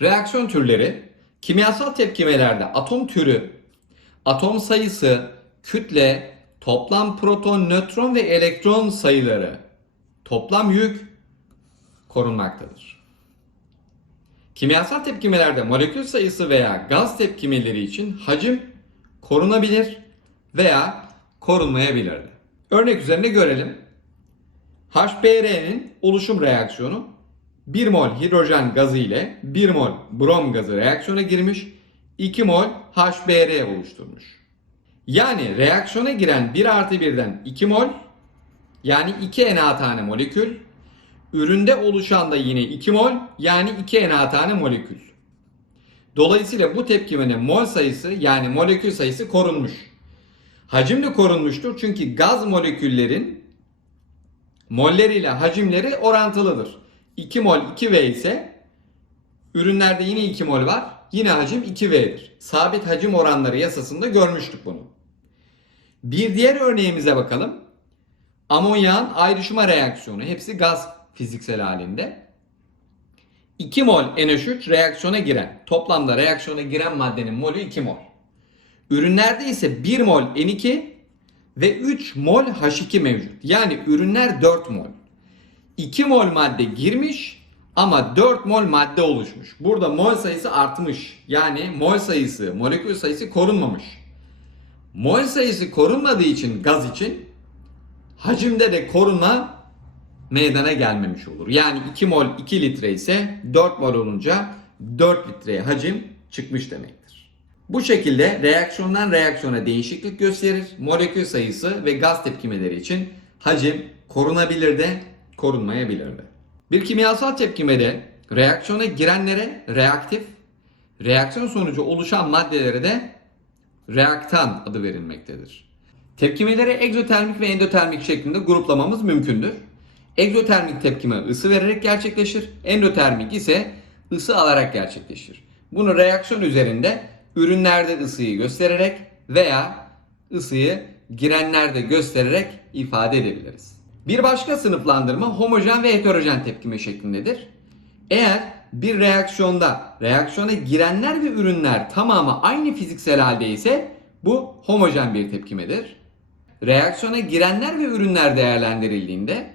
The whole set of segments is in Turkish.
Reaksiyon türleri kimyasal tepkimelerde atom türü, atom sayısı, kütle, toplam proton, nötron ve elektron sayıları, toplam yük korunmaktadır. Kimyasal tepkimelerde molekül sayısı veya gaz tepkimeleri için hacim korunabilir veya korunmayabilir. Örnek üzerinde görelim. HBr'nin oluşum reaksiyonu 1 mol hidrojen gazı ile 1 mol brom gazı reaksiyona girmiş, 2 mol HBr oluşturmuş. Yani reaksiyona giren 1 artı 1'den 2 mol yani 2 Na tane molekül, üründe oluşan da yine 2 mol yani 2 Na tane molekül. Dolayısıyla bu tepkimenin mol sayısı yani molekül sayısı korunmuş. Hacim de korunmuştur çünkü gaz moleküllerin molleriyle hacimleri orantılıdır. 2 mol 2V ise ürünlerde yine 2 mol var. Yine hacim 2V'dir. Sabit hacim oranları yasasında görmüştük bunu. Bir diğer örneğimize bakalım. Amonyağın ayrışma reaksiyonu. Hepsi gaz fiziksel halinde. 2 mol NH3 reaksiyona giren. Toplamda reaksiyona giren maddenin molü 2 mol. Ürünlerde ise 1 mol N2 ve 3 mol H2 mevcut. Yani ürünler 4 mol. 2 mol madde girmiş ama 4 mol madde oluşmuş. Burada mol sayısı artmış. Yani mol sayısı, molekül sayısı korunmamış. Mol sayısı korunmadığı için gaz için hacimde de korunma meydana gelmemiş olur. Yani 2 mol 2 litre ise 4 mol olunca 4 litreye hacim çıkmış demektir. Bu şekilde reaksiyondan reaksiyona değişiklik gösterir. Molekül sayısı ve gaz tepkimeleri için hacim korunabilir de korunmayabilir de. Bir kimyasal tepkimede reaksiyona girenlere reaktif, reaksiyon sonucu oluşan maddelere de reaktan adı verilmektedir. Tepkimeleri egzotermik ve endotermik şeklinde gruplamamız mümkündür. Egzotermik tepkime ısı vererek gerçekleşir. Endotermik ise ısı alarak gerçekleşir. Bunu reaksiyon üzerinde ürünlerde ısıyı göstererek veya ısıyı girenlerde göstererek ifade edebiliriz. Bir başka sınıflandırma homojen ve heterojen tepkime şeklindedir. Eğer bir reaksiyonda reaksiyona girenler ve ürünler tamamı aynı fiziksel halde ise bu homojen bir tepkimedir. Reaksiyona girenler ve ürünler değerlendirildiğinde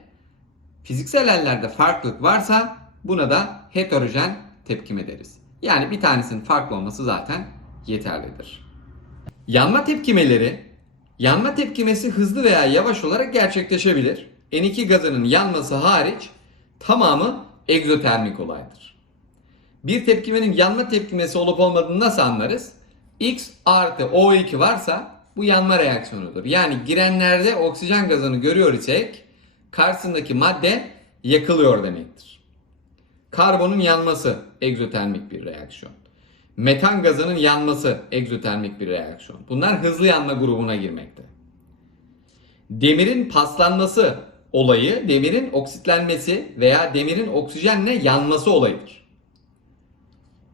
fiziksel hallerde farklılık varsa buna da heterojen tepkime deriz. Yani bir tanesinin farklı olması zaten yeterlidir. Yanma tepkimeleri yanma tepkimesi hızlı veya yavaş olarak gerçekleşebilir. N2 gazının yanması hariç tamamı egzotermik olaydır. Bir tepkimenin yanma tepkimesi olup olmadığını nasıl anlarız? X artı O2 varsa bu yanma reaksiyonudur. Yani girenlerde oksijen gazını görüyor isek karşısındaki madde yakılıyor demektir. Karbonun yanması egzotermik bir reaksiyon. Metan gazının yanması egzotermik bir reaksiyon. Bunlar hızlı yanma grubuna girmekte. Demirin paslanması olayı demirin oksitlenmesi veya demirin oksijenle yanması olayıdır.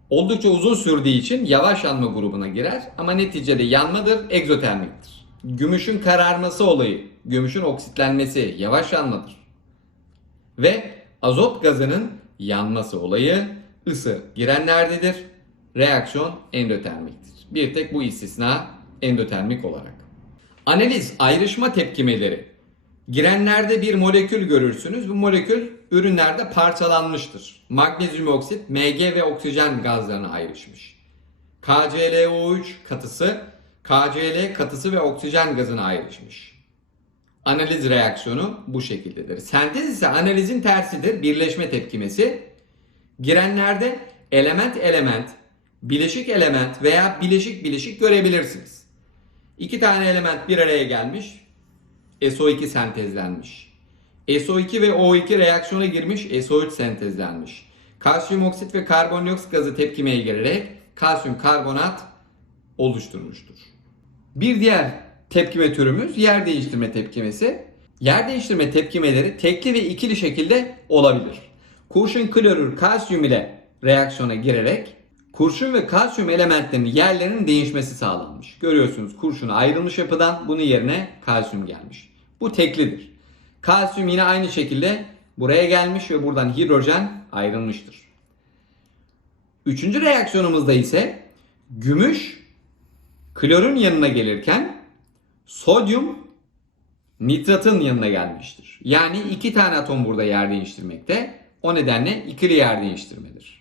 Oldukça uzun sürdüğü için yavaş yanma grubuna girer ama neticede yanmadır, egzotermiktir. Gümüşün kararması olayı, gümüşün oksitlenmesi yavaş yanmadır. Ve azot gazının yanması olayı ısı girenlerdedir. Reaksiyon endotermiktir. Bir tek bu istisna endotermik olarak. Analiz ayrışma tepkimeleri. Girenlerde bir molekül görürsünüz. Bu molekül ürünlerde parçalanmıştır. Magnezyum oksit, Mg ve oksijen gazlarına ayrışmış. KClO3 katısı, KCl katısı ve oksijen gazına ayrışmış. Analiz reaksiyonu bu şekildedir. Sentez ise analizin tersidir. Birleşme tepkimesi. Girenlerde element element, bileşik element veya bileşik bileşik görebilirsiniz. İki tane element bir araya gelmiş. SO2 sentezlenmiş. SO2 ve O2 reaksiyona girmiş. SO3 sentezlenmiş. Kalsiyum oksit ve karbondioksit gazı tepkimeye girerek kalsiyum karbonat oluşturmuştur. Bir diğer tepkime türümüz yer değiştirme tepkimesi. Yer değiştirme tepkimeleri tekli ve ikili şekilde olabilir. Kurşun klorür kalsiyum ile reaksiyona girerek kurşun ve kalsiyum elementlerinin yerlerinin değişmesi sağlanmış. Görüyorsunuz kurşun ayrılmış yapıdan bunun yerine kalsiyum gelmiş. Bu teklidir. Kalsiyum yine aynı şekilde buraya gelmiş ve buradan hidrojen ayrılmıştır. Üçüncü reaksiyonumuzda ise gümüş klorun yanına gelirken sodyum nitratın yanına gelmiştir. Yani iki tane atom burada yer değiştirmekte. O nedenle ikili yer değiştirmedir.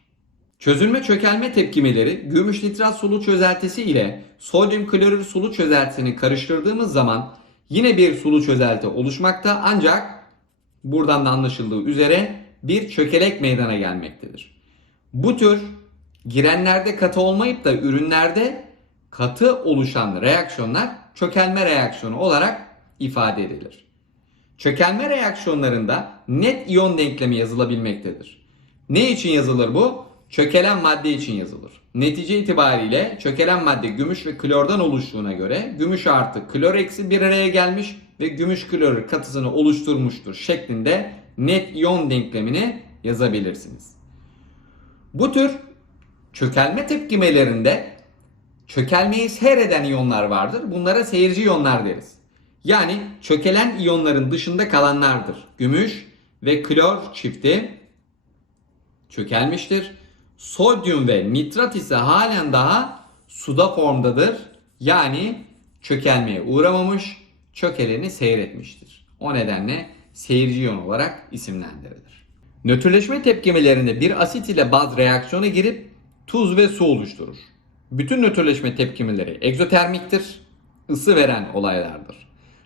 Çözülme çökelme tepkimeleri gümüş nitrat sulu çözeltisi ile sodyum klorür sulu çözeltisini karıştırdığımız zaman yine bir sulu çözelti oluşmakta ancak buradan da anlaşıldığı üzere bir çökelek meydana gelmektedir. Bu tür girenlerde katı olmayıp da ürünlerde katı oluşan reaksiyonlar çökelme reaksiyonu olarak ifade edilir. Çökelme reaksiyonlarında net iyon denklemi yazılabilmektedir. Ne için yazılır bu? Çökelen madde için yazılır. Netice itibariyle çökelen madde gümüş ve klordan oluştuğuna göre gümüş artı klor eksi bir araya gelmiş ve gümüş klorür katısını oluşturmuştur şeklinde net iyon denklemini yazabilirsiniz. Bu tür çökelme tepkimelerinde çökelmeyi seyreden iyonlar vardır. Bunlara seyirci iyonlar deriz. Yani çökelen iyonların dışında kalanlardır. Gümüş ve klor çifti çökelmiştir. Sodyum ve nitrat ise halen daha suda formdadır. Yani çökelmeye uğramamış, çökeleni seyretmiştir. O nedenle seyirci iyon olarak isimlendirilir. Nötrleşme tepkimelerinde bir asit ile baz reaksiyona girip tuz ve su oluşturur. Bütün nötrleşme tepkimeleri egzotermiktir, ısı veren olaylardır.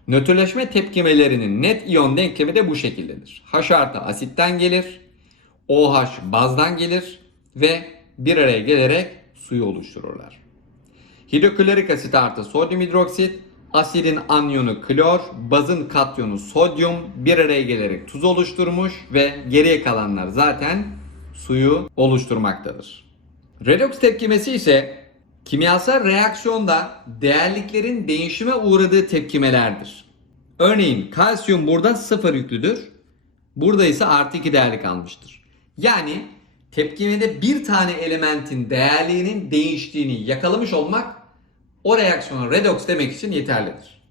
Nötrleşme tepkimelerinin net iyon denklemi de bu şekildedir. H artı asitten gelir, OH bazdan gelir ve bir araya gelerek suyu oluştururlar. Hidroklorik asit artı sodyum hidroksit, asidin anyonu klor, bazın katyonu sodyum bir araya gelerek tuz oluşturmuş ve geriye kalanlar zaten suyu oluşturmaktadır. Redoks tepkimesi ise kimyasal reaksiyonda değerliklerin değişime uğradığı tepkimelerdir. Örneğin kalsiyum burada sıfır yüklüdür. Burada ise artı 2 değerlik almıştır. Yani tepkimede bir tane elementin değerliğinin değiştiğini yakalamış olmak o reaksiyona redoks demek için yeterlidir.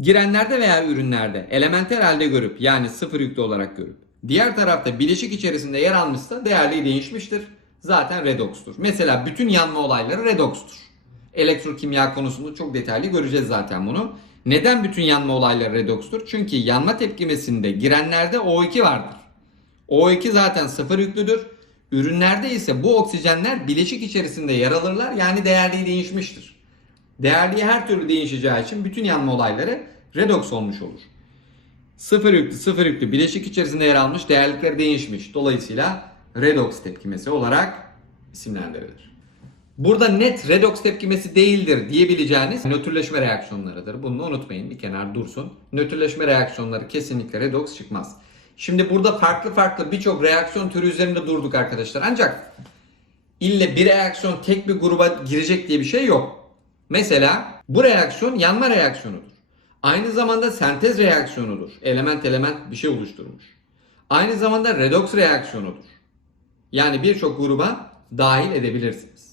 Girenlerde veya ürünlerde elementer halde görüp yani sıfır yüklü olarak görüp diğer tarafta bileşik içerisinde yer almışsa değerliği değişmiştir. Zaten redokstur. Mesela bütün yanma olayları redokstur. Elektrokimya konusunda çok detaylı göreceğiz zaten bunu. Neden bütün yanma olayları redokstur? Çünkü yanma tepkimesinde girenlerde O2 vardır. O2 zaten sıfır yüklüdür. Ürünlerde ise bu oksijenler bileşik içerisinde yer alırlar yani değerliği değişmiştir. Değerliği her türlü değişeceği için bütün yanma olayları redoks olmuş olur. Sıfır yüklü sıfır yüklü bileşik içerisinde yer almış değerlikleri değişmiş. Dolayısıyla redoks tepkimesi olarak isimlendirilir. Burada net redoks tepkimesi değildir diyebileceğiniz nötrleşme reaksiyonlarıdır. Bunu unutmayın bir kenar dursun. Nötrleşme reaksiyonları kesinlikle redoks çıkmaz. Şimdi burada farklı farklı birçok reaksiyon türü üzerinde durduk arkadaşlar. Ancak ille bir reaksiyon tek bir gruba girecek diye bir şey yok. Mesela bu reaksiyon yanma reaksiyonudur. Aynı zamanda sentez reaksiyonudur. Element element bir şey oluşturmuş. Aynı zamanda redoks reaksiyonudur. Yani birçok gruba dahil edebilirsiniz.